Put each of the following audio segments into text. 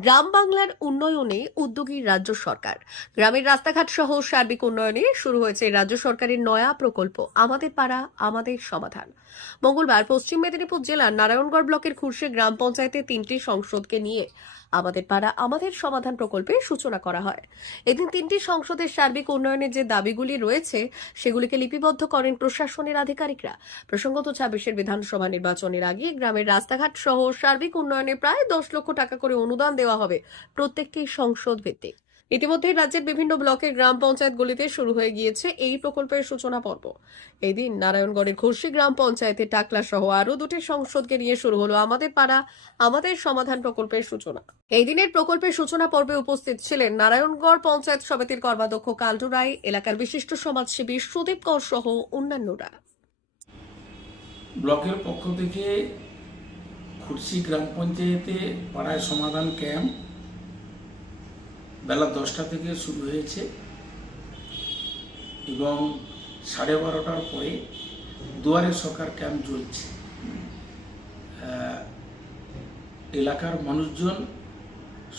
গ্রাম বাংলার উন্নয়নে উদ্যোগী রাজ্য সরকার। গ্রামের রাস্তাঘাট সহ সার্বিক উন্নয়নে শুরু হয়েছে রাজ্য সরকারের নয়া প্রকল্প, আমাদের পাড়া, আমাদের সমাধান। মঙ্গলবার পশ্চিম মেদিনীপুর জেলার নারায়ণগড় ব্লকের খুরশে গ্রাম পঞ্চায়েতে তিনটি সংসদকে নিয়ে আমাদের পাড়া, আমাদের সমাধান প্রকল্পের সূচনা করা হয়। এদিন তিনটি সংসদের সার্বিক উন্নয়নের যে দাবিগুলি রয়েছে, সেগুলিকে লিপিবদ্ধ করেন প্রশাসনের আধিকারিকরা। প্রসঙ্গত ছাব্বিশের বিধানসভা নির্বাচনের আগে গ্রামের রাস্তাঘাট সহ সার্বিক উন্নয়নে প্রায় দশ লক্ষ টাকা করে অনুদান দেওয়া হবে প্রত্যেকটি সংসদ ভিত্তিক। ইতিমধ্যে রাজ্যের বিভিন্ন ব্লকের গ্রাম পঞ্চায়েতগুলিতে শুরু হয়ে গিয়েছে এই প্রকল্পের সূচনা পর্ব। এই দিন নারায়ণগড়ের ঘুরশি গ্রাম পঞ্চায়েতে টাকলা সহ আরও দুটি সংসদকে নিয়ে শুরু হলো আমাদের পাড়া, আমাদের সমাধান প্রকল্পের সূচনা। এই দিনের প্রকল্পের সূচনা পর্বে উপস্থিত ছিলেন নারায়ণগড় পঞ্চায়েত সমিতির কর্মাধ্যক্ষ কাল্টু রায়, এলাকার বিশিষ্ট সমাজসেবী সুদীপ কর সহ অন্যান্যরা। ব্লকের পক্ষ থেকে খুরশি গ্রাম পঞ্চায়েতে পাড়ায় সমাধান ক্যাম্প বেলা দশটা থেকে শুরু হয়েছে এবং সাড়ে বারোটার পরে দুয়ারে সরকার ক্যাম্প চলছে এলাকার মানুষজন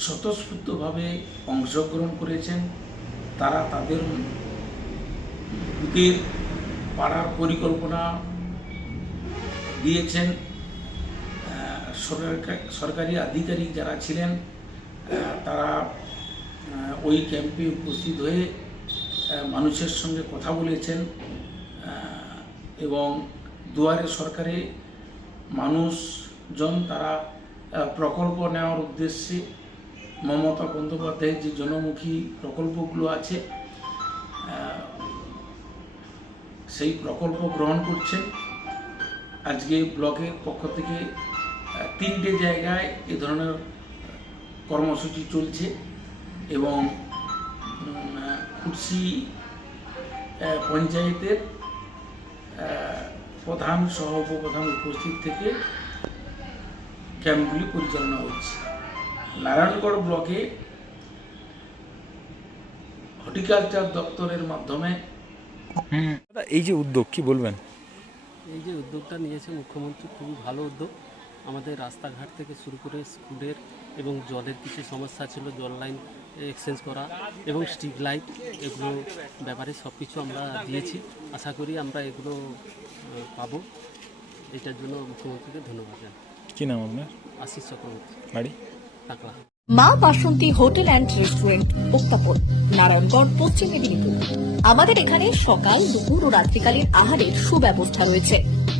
স্বতঃস্ফূর্তভাবে অংশগ্রহণ করেছেন। তারা তাদের বুথের পাড়ার পরিকল্পনা দিয়েছেন। সরকার- আধিকারিক যারা ছিলেন তারা ওই ক্যাম্পে উপস্থিত হয়ে মানুষের সঙ্গে কথা বলেছেন এবং দুয়ারে সরকারে মানুষজন তারা প্রকল্প নেওয়ার উদ্দেশ্যে মমতা বন্দ্যোপাধ্যায়ের যে জনমুখী প্রকল্পগুলো আছে সেই প্রকল্প গ্রহণ করছেন। আজকে ব্লকের পক্ষ থেকে তিনটে জায়গায় এ ধরনের কর্মসূচি চলছে এবং আহ, পঞ্চায়েতের প্রধান সহ উপপ্রধান উপস্থিত থেকে ক্যাম্পগুলি পরিচালনা হচ্ছে। নারায়ণগড় ব্লকে হর্টিকালচার দপ্তরের মাধ্যমে এই যে উদ্যোগ কি বলবেন? এই যে উদ্যোগটা নিয়েছে মুখ্যমন্ত্রী খুবই ভালো উদ্যোগ। আমাদের রাস্তাঘাট থেকে শুরু করে স্কুলের এবং জলের কিছু সমস্যা ছিল জল লাইন এক্সচেঞ্জ করা এবং স্ট্রিট লাইট এগুলো ব্যাপারে সব কিছু আমরা দিয়েছি। আশা করি আমরা এগুলো পাবো। এটার জন্য মুখ্যমন্ত্রীকে ধন্যবাদ জানাই। কি নাম আপনার? আশিস চক্রবর্তী। বাড়ি? টাকলা। মা বাসন্তী হোটেল অ্যান্ড রেস্টুরেন্ট উত্তাপন নারায়ণগড় পশ্চিম মেদিনীপুর। আমাদের এখানে সকাল দুপুর ও রাত্রিকালীন আহারের সুব্যবস্থা রয়েছে।